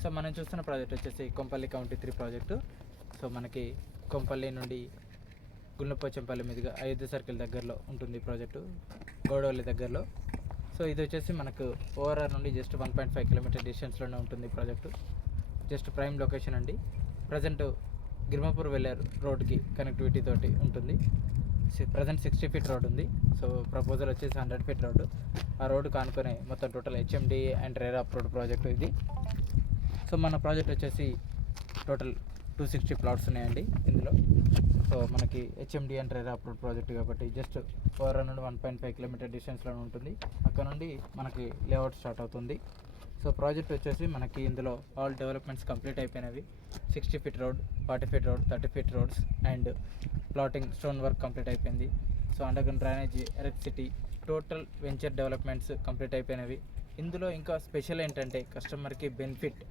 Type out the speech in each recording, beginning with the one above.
So మనం చూస్తున్న project వచ్చేసి కొంపల్లి కౌంటీ 3 ప్రాజెక్టు. సో మనకి కొంపల్లి నుండి గుండ్లపోచంపల్లి మీదుగా అయోధ్య సర్కిల్ దగ్గరలో ఉంటుంది ప్రాజెక్టు, గోడవల్లి దగ్గరలో. సో ఇది వచ్చేసి మనకు ఓఆర్ఆర్ నుండి జస్ట్ 1.5 కిలోమీటర్ డిస్టెన్స్లోనే ఉంటుంది ప్రాజెక్టు. జస్ట్ ప్రైమ్ లొకేషన్ అండి. ప్రజెంట్ గిర్మాపూర్ వెళ్ళే రోడ్కి కనెక్టివిటీ తోటి ఉంటుంది. ప్రజెంట్ 60 ఫీట్ రోడ్ ఉంది. సో ప్రపోజల్ వచ్చేసి 100 ఫీట్ రోడ్డు. ఆ రోడ్డు కానుకొని మొత్తం total HMD and RERA approved project ఇది. సో మన ప్రాజెక్ట్ వచ్చేసి టోటల్ 260 ప్లాట్స్ ఉన్నాయండి ఇందులో. సో మనకి HMD and RERA approved project కాబట్టి జస్ట్ ఓఆర్ఆర్ నుండి 1.5 కిలోమీటర్ డిస్టెన్స్లో ఉంటుంది. అక్కడ నుండి మనకి లేఅవుట్ స్టార్ట్ అవుతుంది. సో ప్రాజెక్ట్ వచ్చేసి మనకి ఇందులో ఆల్ డెవలప్మెంట్స్ కంప్లీట్ అయిపోయినవి. 60 feet road, 40 feet road, 30 feet roads and plotting, stone work complete అయిపోయింది. So underground drainage, electricity, total venture developments complete అయిపోయినవి. ఇందులో ఇంకా స్పెషల్ ఏంటంటే కస్టమర్కి బెనిఫిట్.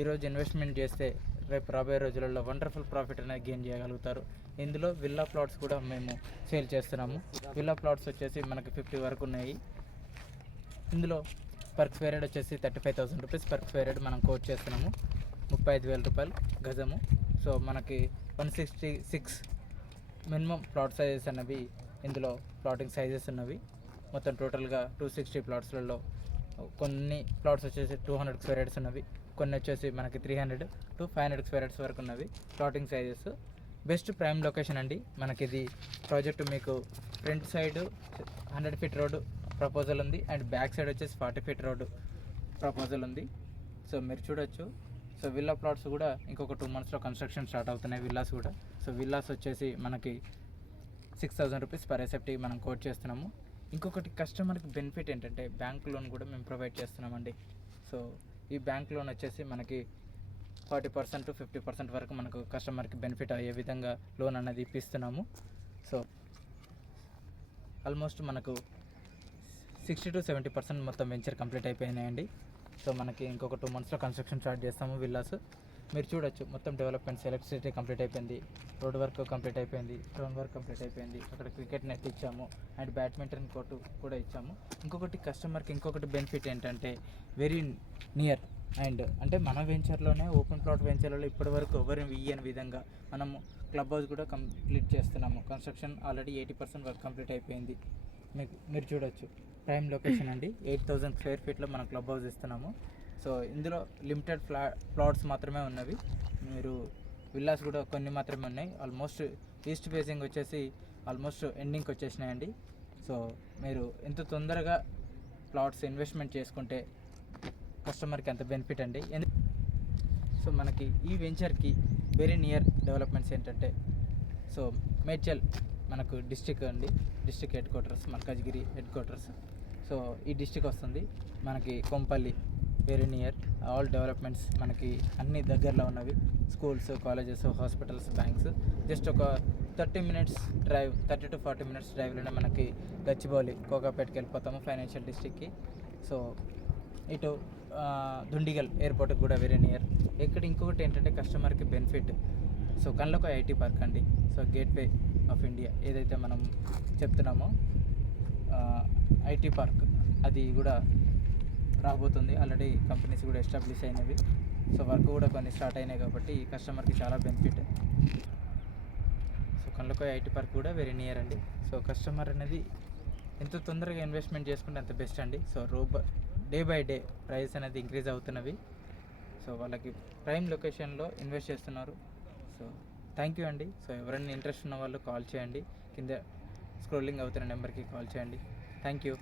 ఈరోజు ఇన్వెస్ట్మెంట్ చేస్తే రేపు రాబోయే రోజులలో వండర్ఫుల్ ప్రాఫిట్ అనేది గెయిన్ చేయగలుగుతారు. ఇందులో విల్లా ప్లాట్స్ కూడా మేము సేల్ చేస్తున్నాము. విల్లా ప్లాట్స్ వచ్చేసి మనకి 50 వరకు ఉన్నాయి. ఇందులో పర్ స్క్వేర్ యార్డ్ వచ్చేసి 35,000 రూపీస్ పర్ స్క్వేర్ యార్డ్ మనం కోట్ చేస్తున్నాము. 35,000 రూపాయలు గజము. సో మనకి 166 మినిమం ప్లాట్ సైజెస్ అన్నవి ఇందులో ప్లాటింగ్ సైజెస్ ఉన్నవి. మొత్తం టోటల్గా 260 ప్లాట్స్లలో కొన్ని ప్లాట్స్ వచ్చేసి 200 స్క్వేర్ యార్డ్స్ ఉన్నవి, కొన్ని వచ్చేసి మనకి 300 to 500 స్క్వేర్ యార్డ్స్ వరకు ఉన్నవి plotting sizes. Best prime location అండి. మనకి ఇది ప్రాజెక్టు మీకు front side 100 feet road proposal ఉంది అండ్ బ్యాక్ సైడ్ వచ్చేసి 40 ఫీట్ రోడ్డు ప్రపోజల్ ఉంది. సో మీరు చూడొచ్చు. సో విల్లా ప్లాట్స్ కూడా ఇంకొక 2 monthsలో కన్స్ట్రక్షన్ స్టార్ట్ అవుతున్నాయి విల్లాస్ కూడా. సో విల్లాస్ వచ్చేసి మనకి 6,000 రూపీస్ పర్ ఎస్ఎఫ్టీ మనం కోట్ చేస్తున్నాము. ఇంకొకటి కస్టమర్కి బెనిఫిట్ ఏంటంటే బ్యాంక్ లోన్ కూడా మేము ప్రొవైడ్ చేస్తున్నామండి. సో ఈ బ్యాంక్ లోన్ వచ్చేసి మనకి 40% to 50% వరకు మనకు కస్టమర్కి బెనిఫిట్ అయ్యే విధంగా లోన్ అనేది ఇప్పిస్తున్నాము. సో ఆల్మోస్ట్ మనకు 60 to 70% మొత్తం వెంచర్ కంప్లీట్ అయిపోయినాయండి. సో మనకి ఇంకొక 2 monthsలో కన్స్ట్రక్షన్ స్టార్ట్ చేస్తాము విల్లాస్. మీరు చూడొచ్చు మొత్తం డెవలప్మెంట్స్, ఎలక్ట్రిసిటీ కంప్లీట్ అయిపోయింది, రోడ్ వర్క్ కంప్లీట్ అయిపోయింది, స్టోన్ వర్క్ కంప్లీట్ అయిపోయింది. అక్కడ క్రికెట్ నెట్ ఇచ్చాము అండ్ బ్యాడ్మింటన్ కోర్టు కూడా ఇచ్చాము. ఇంకొకటి కస్టమర్కి ఇంకొకటి బెనిఫిట్ ఏంటంటే వెరీ నియర్ అండ్ అంటే మన వెంచర్లోనే ఓపెన్ ప్లాట్ వెంచర్లలో ఇప్పటి వరకు ఎవరిని ఇయ్యని విధంగా మనము క్లబ్ హౌస్ కూడా కంప్లీట్ చేస్తున్నాము. కన్స్ట్రక్షన్ ఆల్రెడీ 80% వర్క్ కంప్లీట్ అయిపోయింది. మీరు చూడొచ్చు ప్రైమ్ లొకేషన్ అండి. 8,000 స్క్వేర్ ఫీట్లో మనం క్లబ్ హౌస్ ఇస్తున్నాము. సో ఇందులో లిమిటెడ్ ప్లాట్స్ మాత్రమే ఉన్నవి. మీరు విల్లాస్ కూడా కొన్ని మాత్రమే ఉన్నాయి. ఆల్మోస్ట్ ఈస్ట్ ఫేసింగ్ వచ్చేసి ఆల్మోస్ట్ ఎండింగ్కి వచ్చేసినాయండి. సో మీరు ఎంత తొందరగా ప్లాట్స్ ఇన్వెస్ట్మెంట్ చేసుకుంటే కస్టమర్కి అంత బెనిఫిట్ అండి. సో మనకి ఈ వెంచర్కి వెరీ నియర్ డెవలప్మెంట్స్ ఏంటంటే సో మేడ్చల్ మనకు డిస్టిక్ అండి, district head quarters, Malkajgiri head quarters. So ఈ డిస్టిక్ వస్తుంది. మనకి Kompally very near, all developments మనకి అన్ని దగ్గరలో ఉన్నవి. Schools, colleges, hospitals, banks. Just ఒక 30 minutes డ్రైవ్, 30 to 40 minutes డ్రైవ్లోనే మనకి గచ్చిబౌలి, కోకాపేటకి వెళ్ళిపోతాము ఫైనాన్షియల్ డిస్ట్రిక్ట్కి. సో ఇటు దుండిగల్ ఎయిర్పోర్ట్కి కూడా వెరీ నియర్. ఇక్కడ ఇంకొకటి ఏంటంటే కస్టమర్కి బెనిఫిట్. సో కళ్ళకు ఐటీ పార్క్ అండి. సో గేట్వే ఆఫ్ ఇండియా ఏదైతే మనం చెప్తున్నామో ఐటీ పార్క్ అది కూడా రాబోతుంది. ఆల్రెడీ కంపెనీస్ కూడా ఎస్టాబ్లిష్ అయినవి. సో వర్క్ కూడా కొన్ని స్టార్ట్ అయినాయి కాబట్టి కస్టమర్కి చాలా బెనిఫిట్. సో కళ్ళకు ఐటీ పార్క్ కూడా వెరీ నియర్ అండి. సో కస్టమర్ అనేది ఎంత తొందరగా ఇన్వెస్ట్మెంట్ చేసుకుంటే అంత బెస్ట్ అండి. So day by day price అనేది ఇంక్రీజ్ అవుతున్నవి. సో వాళ్ళకి ప్రైమ్ లొకేషన్లో ఇన్వెస్ట్ చేస్తున్నారు. సో థ్యాంక్ యూ అండి. సో ఎవరైనా ఇంట్రెస్ట్ ఉన్న వాళ్ళు కాల్ చేయండి, కింద స్క్రోలింగ్ అవుతున్న నెంబర్కి కాల్ చేయండి. Thank you.